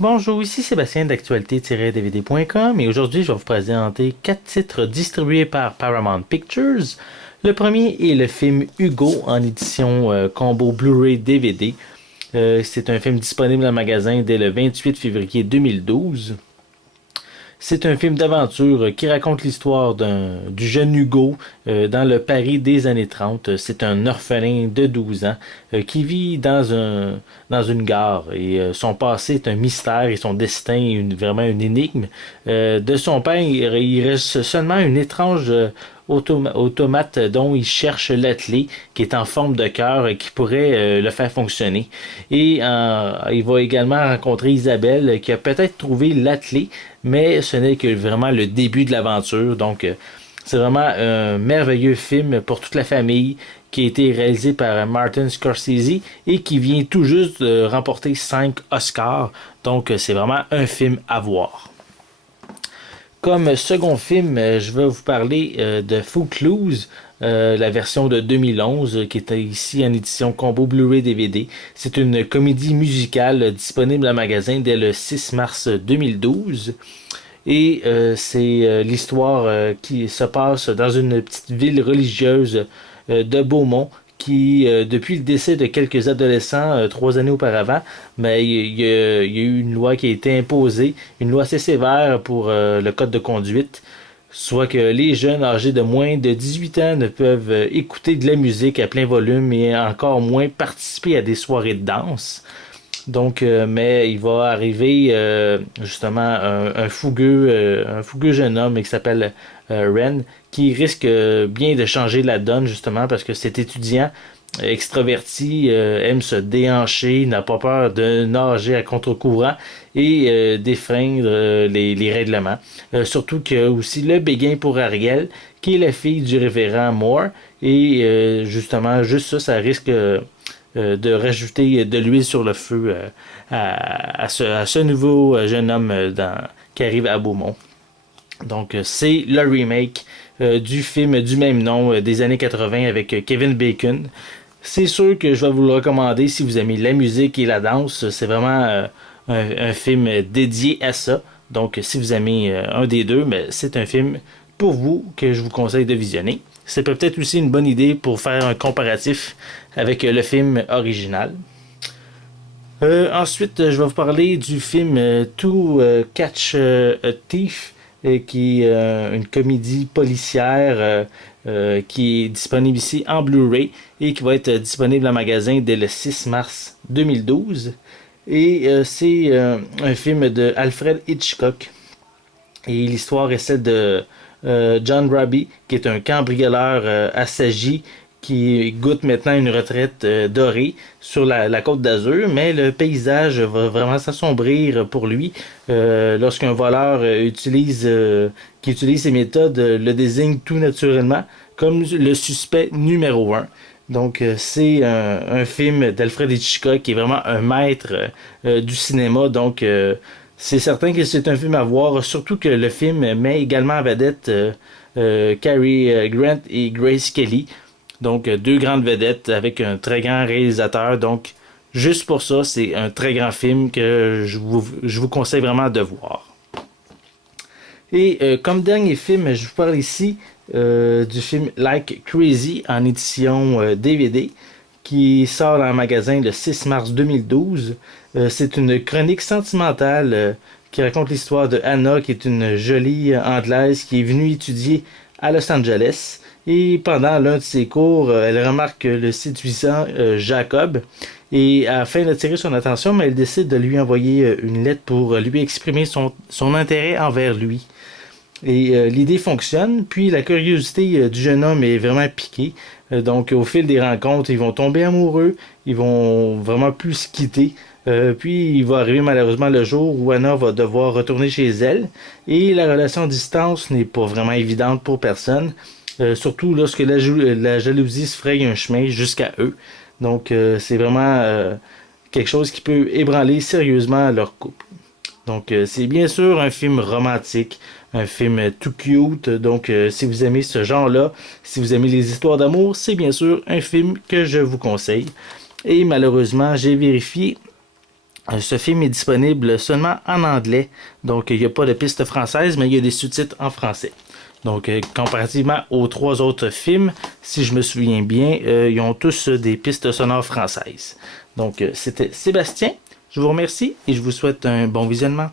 Bonjour, ici Sébastien d'actualité-dvd.com et aujourd'hui je vais vous présenter 4 titres distribués par Paramount Pictures. Le premier est le film Hugo en édition combo Blu-ray DVD. C'est un film disponible en magasin dès le 28 février 2012. C'est un film d'aventure qui raconte l'histoire du jeune Hugo dans le Paris des années 30. C'est un orphelin de 12 ans qui vit dans une gare et son passé est un mystère et son destin est vraiment une énigme. De son père, il reste seulement une étrange automate dont il cherche l'attelé qui est en forme de cœur et qui pourrait le faire fonctionner. Et il va également rencontrer Isabelle qui a peut-être trouvé l'attelé, mais ce n'est que vraiment le début de l'aventure. Donc c'est vraiment un merveilleux film pour toute la famille qui a été réalisé par Martin Scorsese et qui vient tout juste de remporter 5 Oscars. Donc c'est vraiment un film à voir. Comme second film, je vais vous parler de Footloose, la version de 2011 qui est ici en édition combo Blu-ray DVD. C'est une comédie musicale disponible en magasin dès le 6 mars 2012. Et c'est l'histoire qui se passe dans une petite ville religieuse de Beaumont qui, depuis le décès de quelques adolescents 3 années auparavant, mais il y a eu une loi qui a été imposée, une loi assez sévère pour le code de conduite, soit que les jeunes âgés de moins de 18 ans ne peuvent écouter de la musique à plein volume et encore moins participer à des soirées de danse. Donc, mais il va arriver justement un fougueux jeune homme qui s'appelle Ren, qui risque bien de changer la donne justement parce que cet étudiant extraverti aime se déhancher, n'a pas peur de nager à contre-courant et défreindre les règlements. Surtout qu'il y a aussi le béguin pour Ariel, qui est la fille du révérend Moore, et justement, juste ça, ça risque de rajouter de l'huile sur le feu à ce nouveau jeune homme qui arrive à Beaumont. Donc c'est le remake du film du même nom des années 80 avec Kevin Bacon. C'est sûr que je vais vous le recommander si vous aimez la musique et la danse. C'est vraiment un film dédié à ça. Donc si vous aimez un des deux, mais c'est un film pour vous que je vous conseille de visionner. C'est peut-être aussi une bonne idée pour faire un comparatif avec le film original. Ensuite, je vais vous parler du film To Catch a Thief, qui est une comédie policière qui est disponible ici en Blu-ray et qui va être disponible en magasin dès le 6 mars 2012. Et c'est un film de Alfred Hitchcock. Et l'histoire est celle de John Raby, qui est un cambrioleur assagi qui goûte maintenant une retraite dorée sur la côte d'Azur, mais le paysage va vraiment s'assombrir pour lui lorsqu'un voleur qui utilise ses méthodes le désigne tout naturellement comme le suspect numéro un. Donc c'est un film d'Alfred Hitchcock qui est vraiment un maître du cinéma, donc c'est certain que c'est un film à voir, surtout que le film met également en vedette Cary Grant et Grace Kelly. Donc, deux grandes vedettes avec un très grand réalisateur. Donc, juste pour ça, c'est un très grand film que je vous conseille vraiment de voir. Et comme dernier film, je vous parle ici du film Like Crazy en édition DVD qui sort dans le magasin le 6 mars 2012. C'est une chronique sentimentale qui raconte l'histoire de Anna, qui est une jolie Anglaise qui est venue étudier à Los Angeles. Et pendant l'un de ses cours, elle remarque le séduisant Jacob. Et afin d'attirer son attention, mais elle décide de lui envoyer une lettre pour lui exprimer son intérêt envers lui. Et l'idée fonctionne, puis la curiosité du jeune homme est vraiment piquée. Donc au fil des rencontres, ils vont tomber amoureux, ils vont vraiment plus se quitter. Puis il va arriver malheureusement le jour où Anna va devoir retourner chez elle. Et la relation à distance n'est pas vraiment évidente pour personne. Surtout lorsque la jalousie se fraye un chemin jusqu'à eux. Donc c'est vraiment quelque chose qui peut ébranler sérieusement leur couple. Donc c'est bien sûr un film romantique, un film tout cute. Donc si vous aimez ce genre-là, si vous aimez les histoires d'amour, c'est bien sûr un film que je vous conseille. Et malheureusement, j'ai vérifié Ce film est disponible seulement en anglais, donc il n'y a pas de piste française, mais il y a des sous-titres en français. Donc, comparativement aux trois autres films, si je me souviens bien, ils ont tous des pistes sonores françaises. Donc, c'était Sébastien. Je vous remercie et je vous souhaite un bon visionnement.